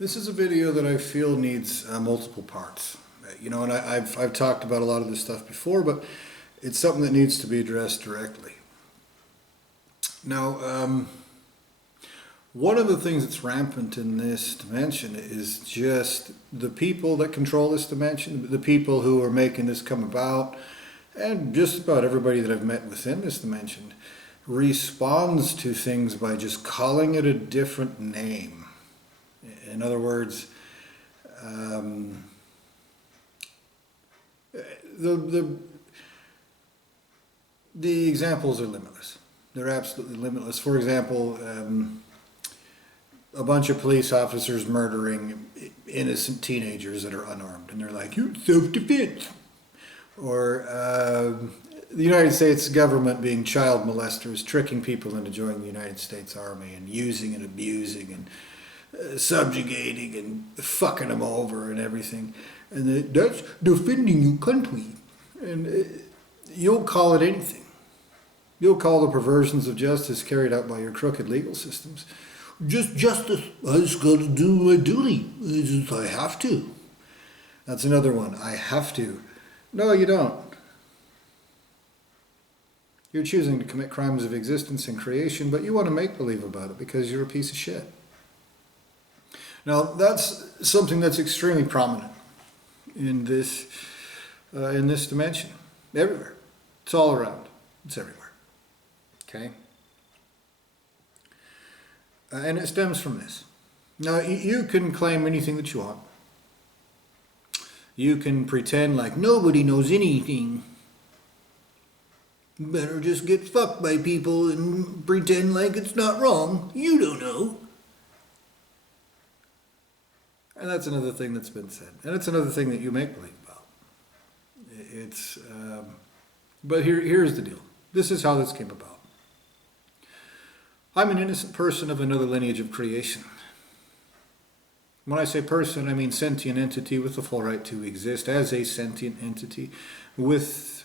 This is a video that I feel needs multiple parts. And I've talked about a lot of this stuff before, but it's something that needs to be addressed directly. Now, one of the things that's rampant in this dimension is just the people that control this dimension, the people who are making this come about, and just about everybody that I've met within this dimension responds to things by just calling it a different name. In other words, the examples are limitless. They're absolutely limitless. For example, a bunch of police officers murdering innocent teenagers that are unarmed, and they're like, "You're self-defense." Or the United States government being child molesters, tricking people into joining the United States Army and using and abusing and subjugating and fucking them over and everything. And that's defending your country. And you'll call it anything. You'll call the perversions of justice carried out by your crooked legal systems just justice. I just got to do my duty. I have to. That's another one. I have to. No, you don't. You're choosing to commit crimes of existence and creation, but you want to make believe about it because you're a piece of shit. Now, that's something that's extremely prominent in this dimension. Everywhere. It's all around. It's everywhere. Okay? And it stems from this. Now, you can claim anything that you want. You can pretend like nobody knows anything. Better just get fucked by people and pretend like it's not wrong. You don't know. And that's another thing that's been said. And it's another thing that you make believe about. But here's the deal. This is how this came about. I'm an innocent person of another lineage of creation. When I say person, I mean sentient entity with the full right to exist as a sentient entity with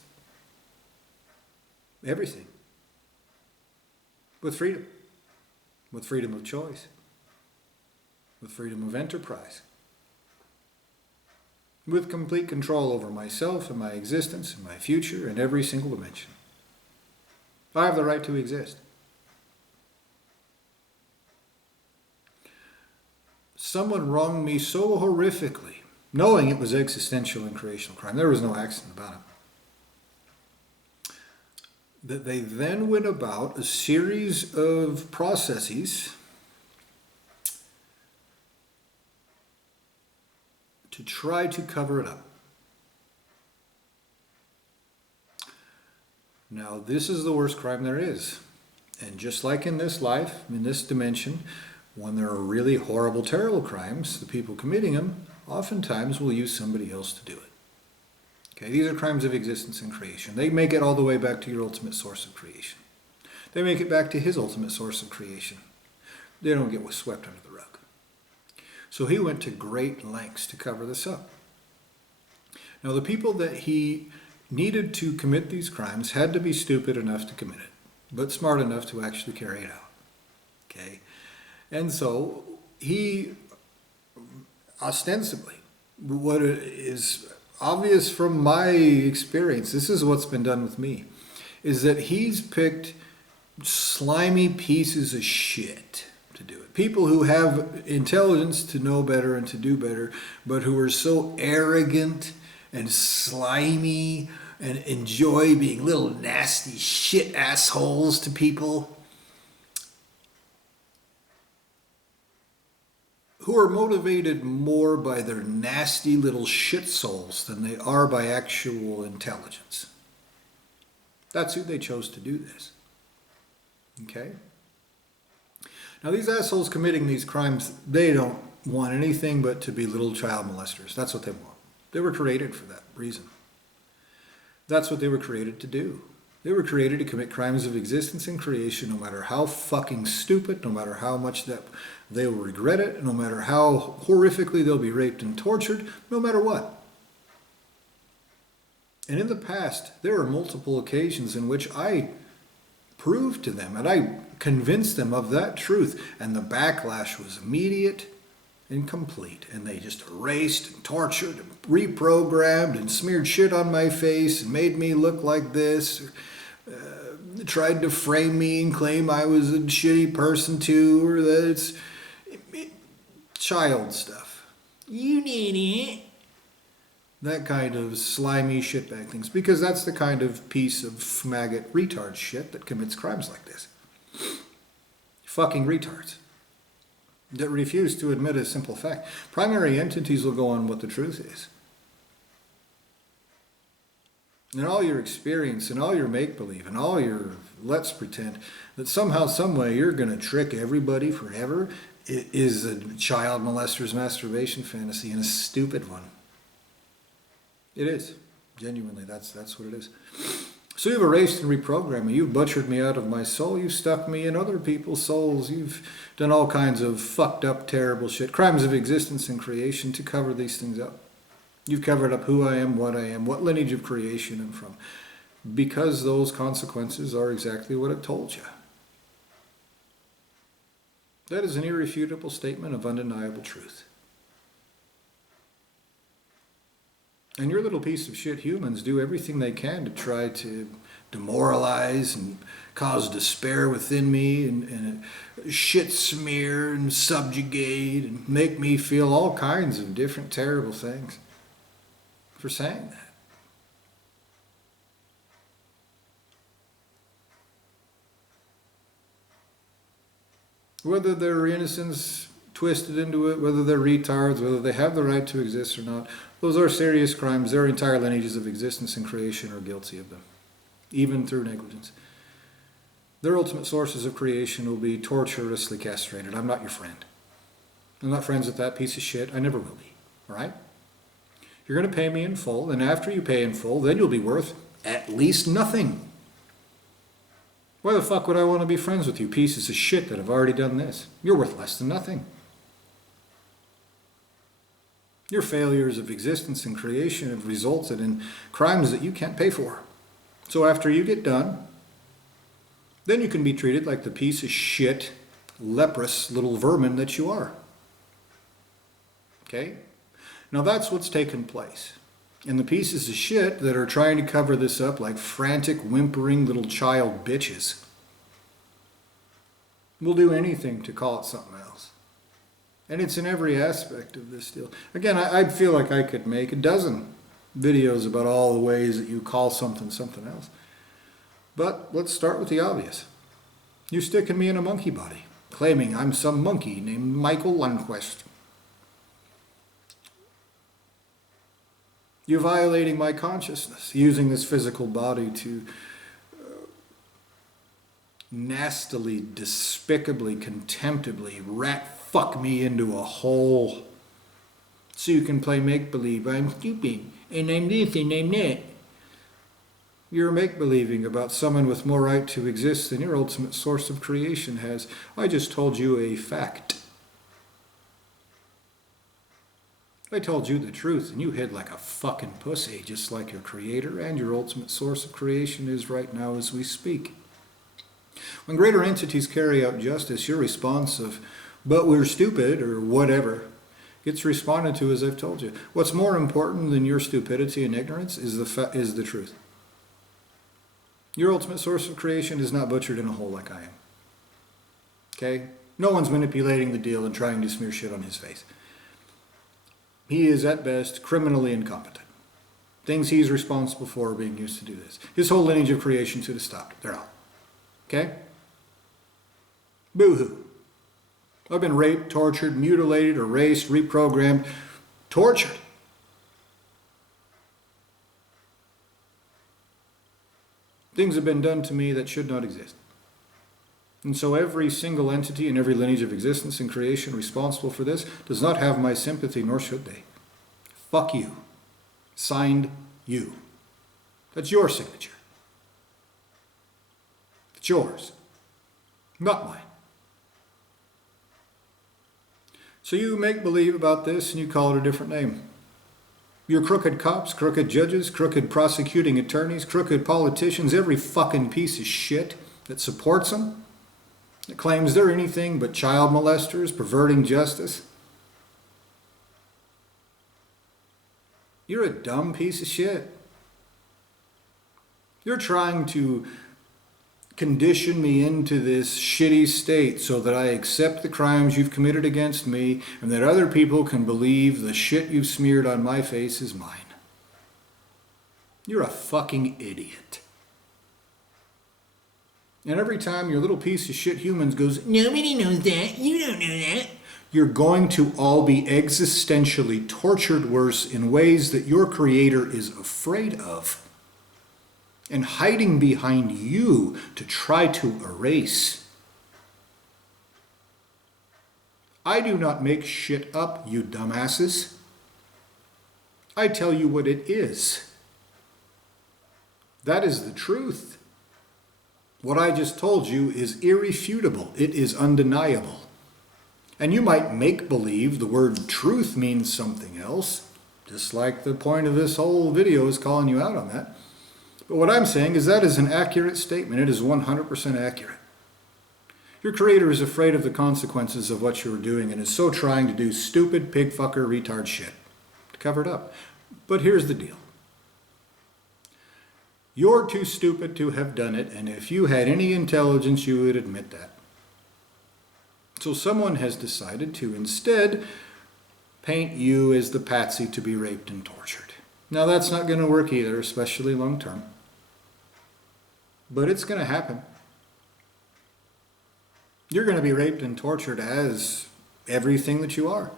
everything. With freedom. With freedom of choice. With freedom of enterprise, with complete control over myself and my existence and my future and every single dimension. I have the right to exist. Someone wronged me so horrifically, knowing it was existential and creational crime, there was no accident about it, that they then went about a series of processes to try to cover it up. Now, this is the worst crime there is. And just like in this life, in this dimension, when there are really horrible, terrible crimes, the people committing them oftentimes will use somebody else to do it. Okay, these are crimes of existence and creation. They make it all the way back to your ultimate source of creation. They make it back to his ultimate source of creation. They don't get swept under the rug. So he went to great lengths to cover this up. Now, the people that he needed to commit these crimes had to be stupid enough to commit it, but smart enough to actually carry it out. Okay? And so he ostensibly, what is obvious from my experience, this is what's been done with me, is that he's picked slimy pieces of shit to do it. People who have intelligence to know better and to do better, but who are so arrogant and slimy and enjoy being little nasty shit assholes to people, who are motivated more by their nasty little shit souls than they are by actual intelligence. That's who they chose to do this. Okay? Now, these assholes committing these crimes, they don't want anything but to be little child molesters. That's what they want. They were created for that reason. That's what they were created to do. They were created to commit crimes of existence and creation, no matter how fucking stupid, no matter how much that they will regret it, no matter how horrifically they'll be raped and tortured, no matter what. And in the past, there are multiple occasions in which I proved to them and I convinced them of that truth, and the backlash was immediate and complete. And they just erased and tortured and reprogrammed and smeared shit on my face and made me look like this. Tried to frame me and claim I was a shitty person too, or that it's child stuff. You did it. That kind of slimy shitbag things. Because that's the kind of piece of maggot retard shit that commits crimes like this. Fucking retards. That refuse to admit a simple fact. Primary entities will go on what the truth is. And all your experience and all your make-believe and all your let's pretend that somehow, someway you're going to trick everybody forever is a child molester's masturbation fantasy, and a stupid one. It is. Genuinely, that's what it is. So you've erased and reprogrammed me. You've butchered me out of my soul. You've stuck me in other people's souls. You've done all kinds of fucked up, terrible shit. Crimes of existence and creation to cover these things up. You've covered up who I am, what lineage of creation I'm from. Because those consequences are exactly what it told you. That is an irrefutable statement of undeniable truth. And your little piece of shit humans do everything they can to try to demoralize and cause despair within me and shit smear and subjugate and make me feel all kinds of different terrible things for saying that. Whether their innocence twisted into it, whether they're retards, whether they have the right to exist or not, those are serious crimes. Their entire lineages of existence and creation are guilty of them, even through negligence. Their ultimate sources of creation will be torturously castrated. I'm not your friend. I'm not friends with that piece of shit. I never will be. All right? You're going to pay me in full, and after you pay in full, then you'll be worth at least nothing. Why the fuck would I want to be friends with you, pieces of shit that have already done this? You're worth less than nothing. Your failures of existence and creation have resulted in crimes that you can't pay for. So after you get done, then you can be treated like the piece of shit, leprous little vermin that you are. Okay? Now that's what's taken place. And the pieces of shit that are trying to cover this up like frantic, whimpering little child bitches will do anything to call it something else. And it's in every aspect of this deal. Again, I feel like I could make a dozen videos about all the ways that you call something something else. But let's start with the obvious. You're sticking me in a monkey body, claiming I'm some monkey named Michael Lundquist. You're violating my consciousness, using this physical body to nastily, despicably, contemptibly rat fuck me into a hole so you can play make-believe. I'm stupid, and I'm this, and I'm that. You're make-believing about someone with more right to exist than your ultimate source of creation has. I just told you a fact. I told you the truth, and you hid like a fucking pussy, just like your creator and your ultimate source of creation is right now as we speak. When greater entities carry out justice, your response of, but we're stupid, or whatever, gets responded to as I've told you. What's more important than your stupidity and ignorance is the truth. Your ultimate source of creation is not butchered in a hole like I am. Okay? No one's manipulating the deal and trying to smear shit on his face. He is, at best, criminally incompetent. Things he's responsible for are being used to do this. His whole lineage of creation should have stopped. They're out. Okay? Boo-hoo. I've been raped, tortured, mutilated, erased, reprogrammed, tortured. Things have been done to me that should not exist. And so every single entity in every lineage of existence and creation responsible for this does not have my sympathy, nor should they. Fuck you. Signed, you. That's your signature. It's yours. Not mine. So you make believe about this and you call it a different name. Your crooked cops, crooked judges, crooked prosecuting attorneys, crooked politicians, every fucking piece of shit that supports them, that claims they're anything but child molesters, perverting justice, You're a dumb piece of shit. You're trying to condition me into this shitty state so that I accept the crimes you've committed against me and that other people can believe the shit you've smeared on my face is mine. You're a fucking idiot. And every time your little piece of shit humans goes, nobody knows that, you don't know that, you're going to all be existentially tortured worse in ways that your creator is afraid of and hiding behind you to try to erase. I do not make shit up, you dumbasses. I tell you what it is. That is the truth. What I just told you is irrefutable. It is undeniable. And you might make believe the word truth means something else, just like the point of this whole video is calling you out on that. But what I'm saying is that is an accurate statement. It is 100% accurate. Your creator is afraid of the consequences of what you're doing and is so trying to do stupid, pig fucker, retard shit to cover it up. But here's the deal. You're too stupid to have done it, and if you had any intelligence, you would admit that. So someone has decided to instead paint you as the patsy to be raped and tortured. Now that's not going to work either, especially long term. But it's going to happen. You're going to be raped and tortured as everything that you are.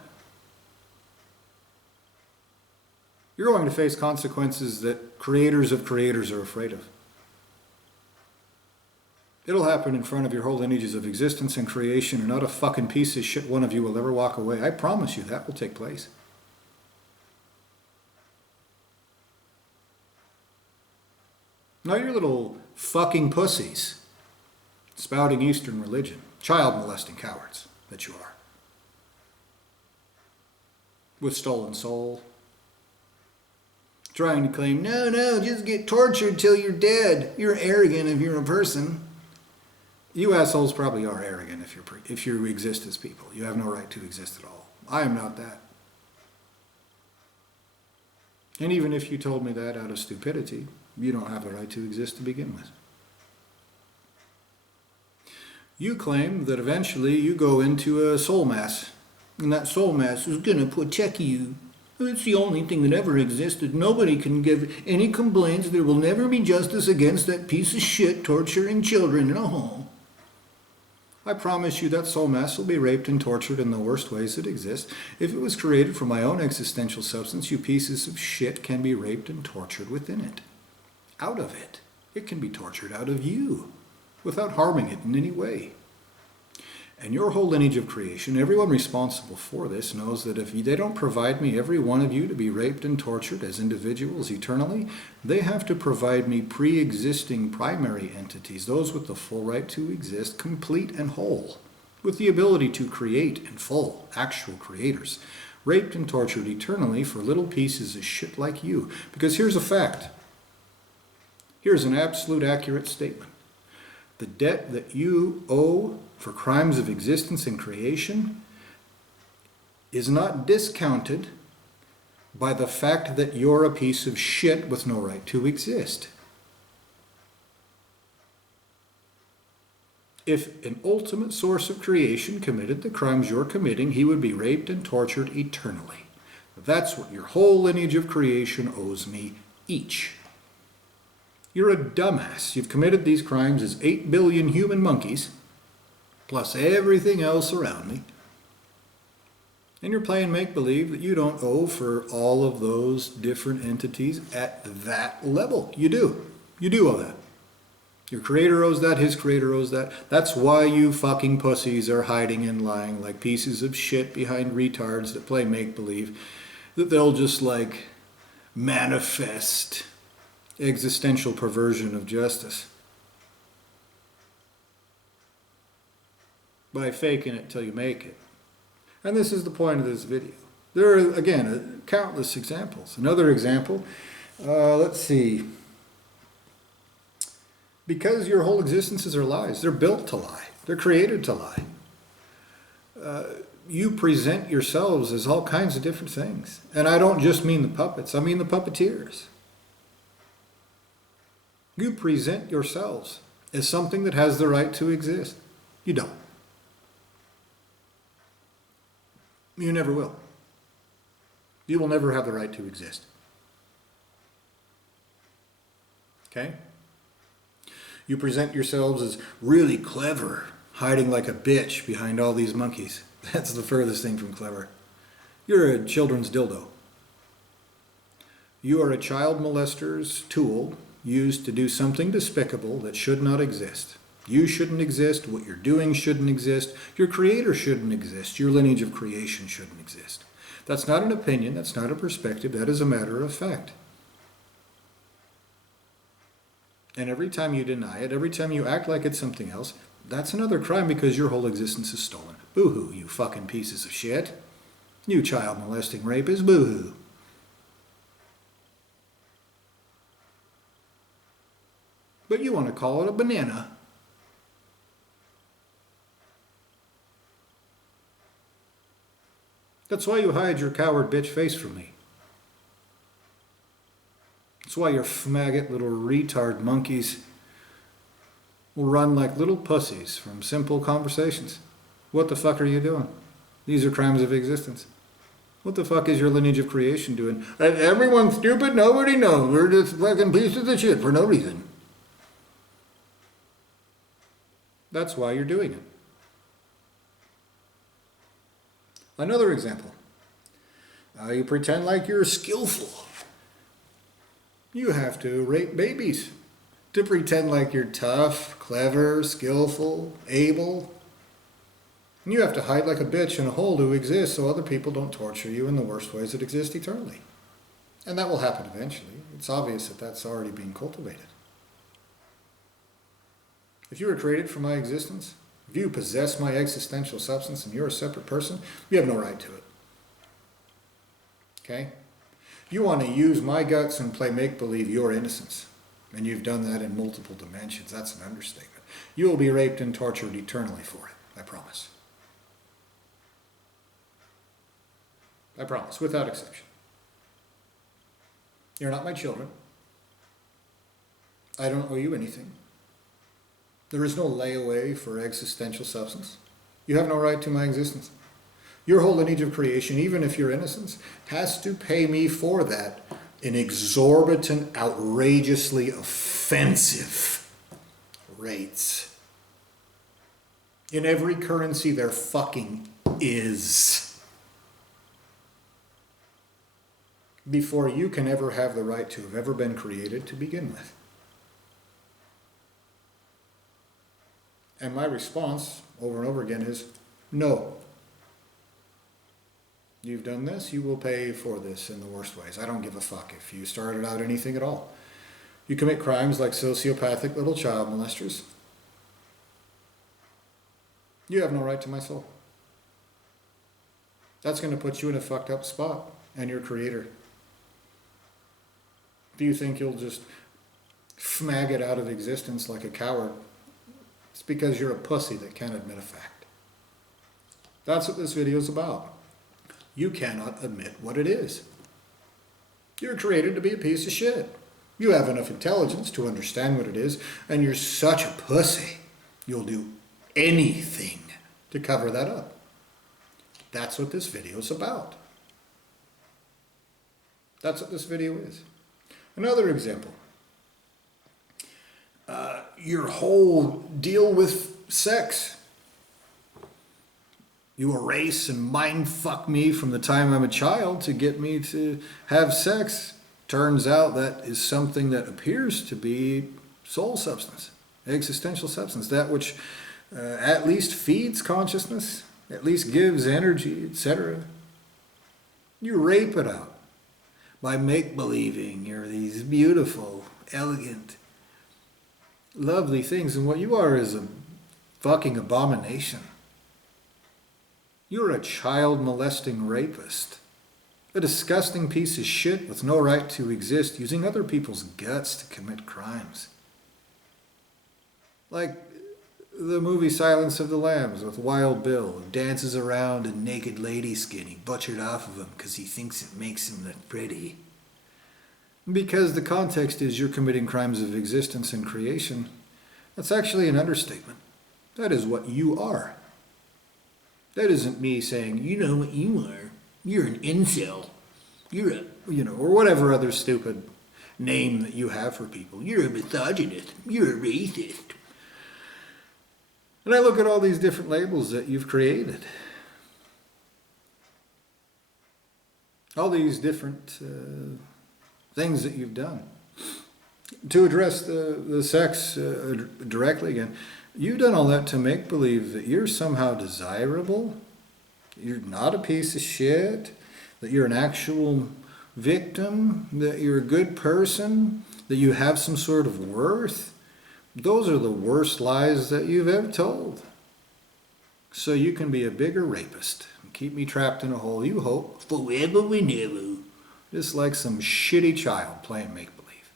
You're going to face consequences that creators of creators are afraid of. It'll happen in front of your whole lineages of existence and creation, and not a fucking piece of shit one of you will ever walk away. I promise you that will take place. Now you little fucking pussies, spouting Eastern religion, child molesting cowards that you are, with stolen soul, trying to claim, no, just get tortured till you're dead. You're arrogant if you're a person. You assholes probably are arrogant if you exist as people. You have no right to exist at all. I am not that. And even if you told me that out of stupidity, you don't have a right to exist to begin with. You claim that eventually you go into a soul mass, and that soul mass is going to protect you. It's the only thing that ever existed. Nobody can give any complaints. There will never be justice against that piece of shit torturing children in a home. I promise you that soul mass will be raped and tortured in the worst ways that exist. If it was created from my own existential substance, you pieces of shit can be raped and tortured within it. Out of it. It can be tortured out of you without harming it in any way. And your whole lineage of creation, everyone responsible for this knows that if they don't provide me every one of you to be raped and tortured as individuals eternally, they have to provide me pre-existing primary entities, those with the full right to exist, complete and whole, with the ability to create in full, actual creators, raped and tortured eternally for little pieces of shit like you. Because here's a fact. Here's an absolute accurate statement. The debt that you owe for crimes of existence and creation is not discounted by the fact that you're a piece of shit with no right to exist. If an ultimate source of creation committed the crimes you're committing, he would be raped and tortured eternally. That's what your whole lineage of creation owes me each. You're a dumbass. You've committed these crimes as 8 billion human monkeys, plus everything else around me. And you're playing make-believe that you don't owe for all of those different entities at that level. You do. You do owe that. Your creator owes that, his creator owes that. That's why you fucking pussies are hiding and lying like pieces of shit behind retards that play make-believe, that they'll just like manifest existential perversion of justice by faking it till you make it. And this is the point of this video. There are, again, countless examples. Another example, let's see. Because your whole existences are lies. They're built to lie. They're created to lie. you present yourselves as all kinds of different things. And I don't just mean the puppets, I mean the puppeteers. You present yourselves as something that has the right to exist. You don't. You never will. You will never have the right to exist. Okay? You present yourselves as really clever, hiding like a bitch behind all these monkeys. That's the furthest thing from clever. You're a children's dildo. You are a child molester's tool used to do something despicable that should not exist. You shouldn't exist. What you're doing shouldn't exist. Your creator shouldn't exist. Your lineage of creation shouldn't exist. That's not an opinion. That's not a perspective. That is a matter of fact. And every time you deny it, every time you act like it's something else, that's another crime because your whole existence is stolen. Boo-hoo, you fucking pieces of shit. You child molesting rapists, boo-hoo. But you want to call it a banana. That's why you hide your coward bitch face from me. That's why your faggot little retard monkeys will run like little pussies from simple conversations. What the fuck are you doing? These are crimes of existence. What the fuck is your lineage of creation doing? Everyone's stupid, nobody knows. We're just fucking pieces of shit for no reason. That's why you're doing it. Another example. You pretend like you're skillful. You have to rape babies to pretend like you're tough, clever, skillful, able. And you have to hide like a bitch in a hole to exist so other people don't torture you in the worst ways that exist eternally. And that will happen eventually. It's obvious that that's already being cultivated. If you were created for my existence, if you possess my existential substance and you're a separate person, you have no right to it. Okay? You want to use my guts and play make-believe your innocence. And you've done that in multiple dimensions. That's an understatement. You will be raped and tortured eternally for it. I promise. I promise, without exception. You're not my children. I don't owe you anything. There is no layaway for existential substance. You have no right to my existence. Your whole lineage of creation, even if you're innocent, has to pay me for that in exorbitant, outrageously offensive rates. In every currency there fucking is. Before you can ever have the right to have ever been created to begin with. And my response over and over again is, no. You've done this, you will pay for this in the worst ways. I don't give a fuck if you started out anything at all. You commit crimes like sociopathic little child molesters. You have no right to my soul. That's going to put you in a fucked up spot and your creator. Do you think you'll just smag it out of existence like a coward? It's because you're a pussy that can't admit a fact. That's what this video is about. You cannot admit what it is. You're created to be a piece of shit. You have enough intelligence to understand what it is, and you're such a pussy, you'll do anything to cover that up. That's what this video is about. That's what this video is. Another example. Your whole deal with sex. You erase and mind fuck me from the time I'm a child to get me to have sex. Turns out that is something that appears to be soul substance, existential substance, that which at least feeds consciousness, at least gives energy, etc. You rape it out by make-believing you're these beautiful, elegant, lovely things, and what you are is a fucking abomination. You're a child molesting rapist, a disgusting piece of shit with no right to exist, using other people's guts to commit crimes. Like, the movie Silence of the Lambs with Wild Bill, who dances around in naked lady skin he butchered off of him because he thinks it makes him look pretty. Because the context is you're committing crimes of existence and creation, that's actually an understatement. That is what you are. That isn't me saying, you know what you are. You're an incel. You're a, or whatever other stupid name that you have for people. You're a misogynist. You're a racist. And I look at all these different labels that you've created. All these different things that you've done. To address the sex directly again, you've done all that to make believe that you're somehow desirable, you're not a piece of shit, that you're an actual victim, that you're a good person, that you have some sort of worth. Those are the worst lies that you've ever told. So you can be a bigger rapist and keep me trapped in a hole, you hope, forever and ever. Just like some shitty child playing make-believe.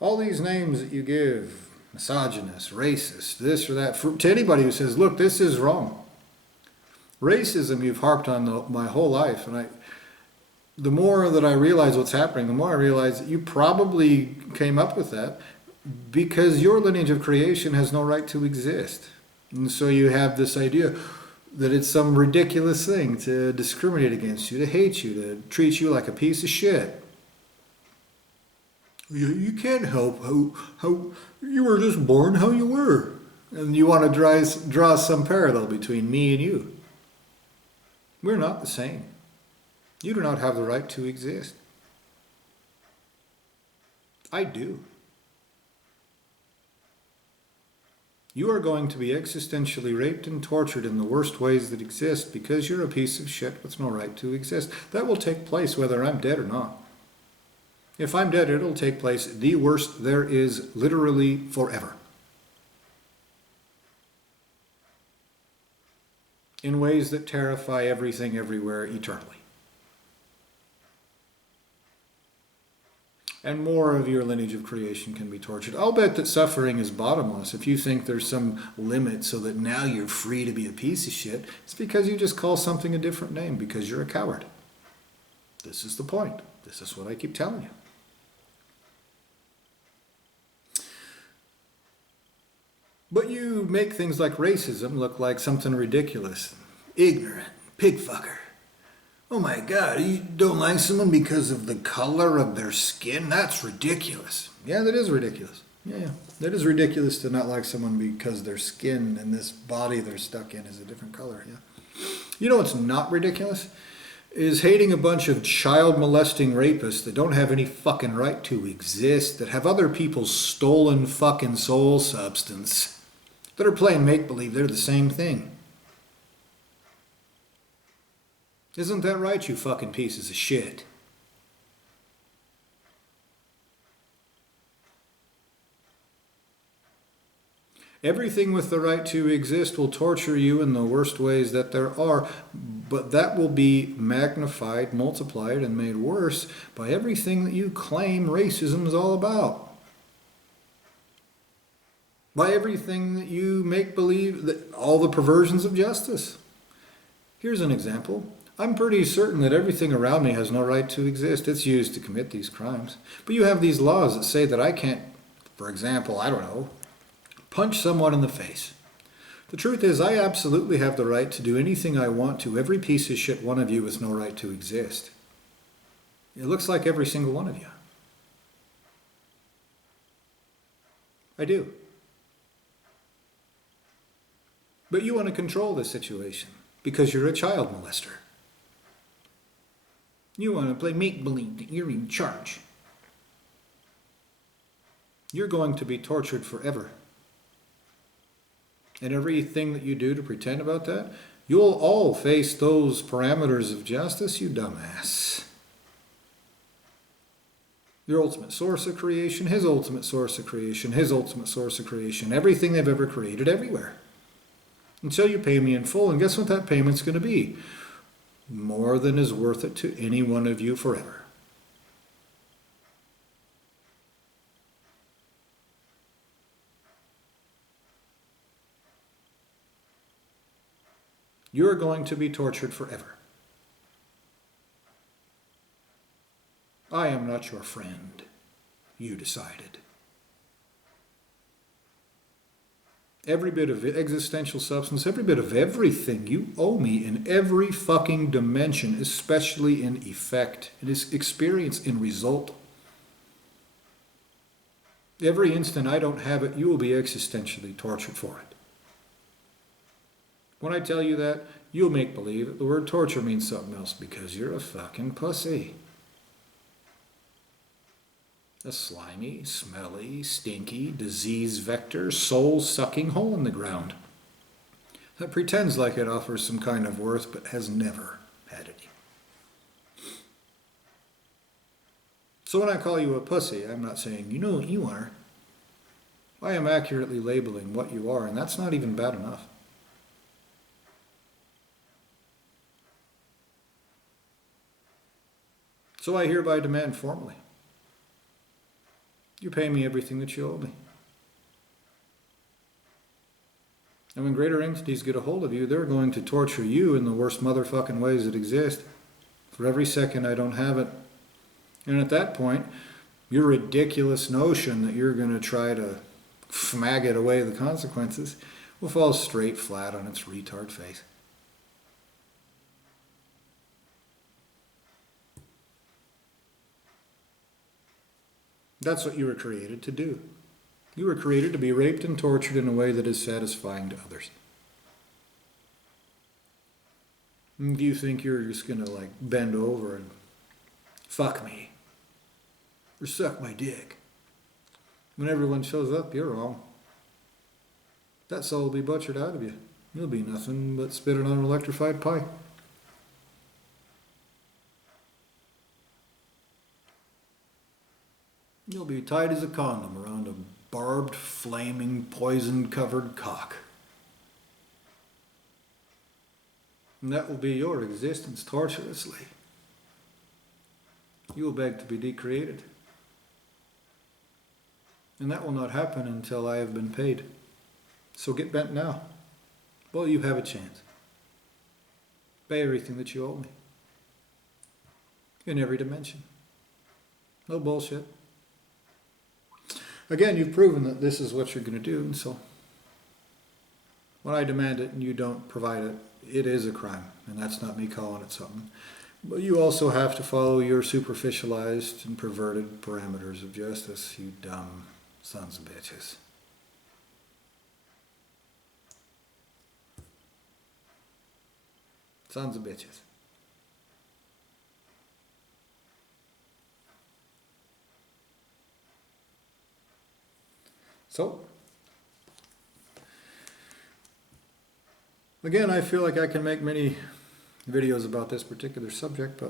All these names that you give, misogynist, racist, this or that, to anybody who says, look, this is wrong. Racism you've harped on my whole life, and the more that I realize what's happening, the more I realize that you probably came up with that because your lineage of creation has no right to exist. And so you have this idea that it's some ridiculous thing to discriminate against you, to hate you, to treat you like a piece of shit. You can't help how you were just born how you were. And you want to draw some parallel between me and you. We're not the same. You do not have the right to exist. I do. You are going to be existentially raped and tortured in the worst ways that exist because you're a piece of shit with no right to exist. That will take place whether I'm dead or not. If I'm dead, it'll take place the worst there is, literally forever. In ways that terrify everything everywhere eternally. And more of your lineage of creation can be tortured. I'll bet that suffering is bottomless. If you think there's some limit so that now you're free to be a piece of shit, it's because you just call something a different name because you're a coward. This is the point. This is what I keep telling you. But you make things like racism look like something ridiculous. Ignorant. Pig fucker. Oh my God, you don't like someone because of the color of their skin? That's ridiculous. Yeah, that is ridiculous. Yeah, that is ridiculous to not like someone because their skin and this body they're stuck in is a different color. Yeah. You know what's not ridiculous? Is hating a bunch of child molesting rapists that don't have any fucking right to exist, that have other people's stolen fucking soul substance, that are playing make-believe. They're the same thing. Isn't that right, you fucking pieces of shit? Everything with the right to exist will torture you in the worst ways that there are, but that will be magnified, multiplied, and made worse by everything that you claim racism is all about. By everything that you make believe, that all the perversions of justice. Here's an example. I'm pretty certain that everything around me has no right to exist. It's used to commit these crimes. But you have these laws that say that I can't, for example, I don't know, punch someone in the face. The truth is, I absolutely have the right to do anything I want to. Every piece of shit one of you has no right to exist. It looks like every single one of you. I do. But you want to control this situation because you're a child molester. You want to play make-believe that you're in charge. You're going to be tortured forever. And everything that you do to pretend about that, you'll all face those parameters of justice, you dumbass. Your ultimate source of creation, his ultimate source of creation, his ultimate source of creation, everything they've ever created everywhere. Until you pay me in full, and guess what that payment's going to be? more than is worth it to any one of you forever. You are going to be tortured forever. I am not your friend. You decided. Every bit of existential substance, every bit of everything you owe me in every fucking dimension, especially in effect, in experience, in result. Every instant I don't have it, you will be existentially tortured for it. When I tell you that, you'll make believe that the word torture means something else because you're a fucking pussy. A slimy, smelly, stinky, disease vector, soul-sucking hole in the ground that pretends like it offers some kind of worth but has never had any. So when I call you a pussy, I'm not saying, you know what you are. I am accurately labeling what you are, and that's not even bad enough. So I hereby demand formally, you pay me everything that you owe me. And when greater entities get a hold of you, they're going to torture you in the worst motherfucking ways that exist. For every second I don't have it. And at that point, your ridiculous notion that you're going to try to faggot away the consequences will fall straight flat on its retard face. That's what you were created to do. You were created to be raped and tortured in a way that is satisfying to others. And do you think you're just going to like bend over and fuck me? Or suck my dick? When everyone shows up, you're wrong. That soul will be butchered out of you. You'll be nothing but spitting on an electrified pie. You'll be tight as a condom around a barbed, flaming, poison-covered cock. And that will be your existence torturously. You will beg to be decreated. And that will not happen until I have been paid. So get bent now. Well, you have a chance. Pay everything that you owe me. In every dimension. No bullshit. Again, you've proven that this is what you're going to do, and so when I demand it and you don't provide it, it is a crime, and that's not me calling it something. But you also have to follow your superficialized and perverted parameters of justice, you dumb sons of bitches. Sons of bitches. So, again, I feel like I can make many videos about this particular subject,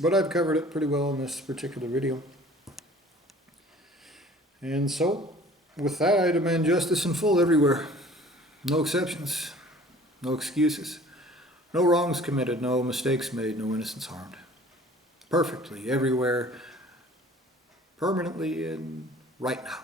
but I've covered it pretty well in this particular video. And so, with that, I demand justice in full everywhere. No exceptions, no excuses, no wrongs committed, no mistakes made, no innocents harmed. Perfectly, everywhere, permanently, and right now.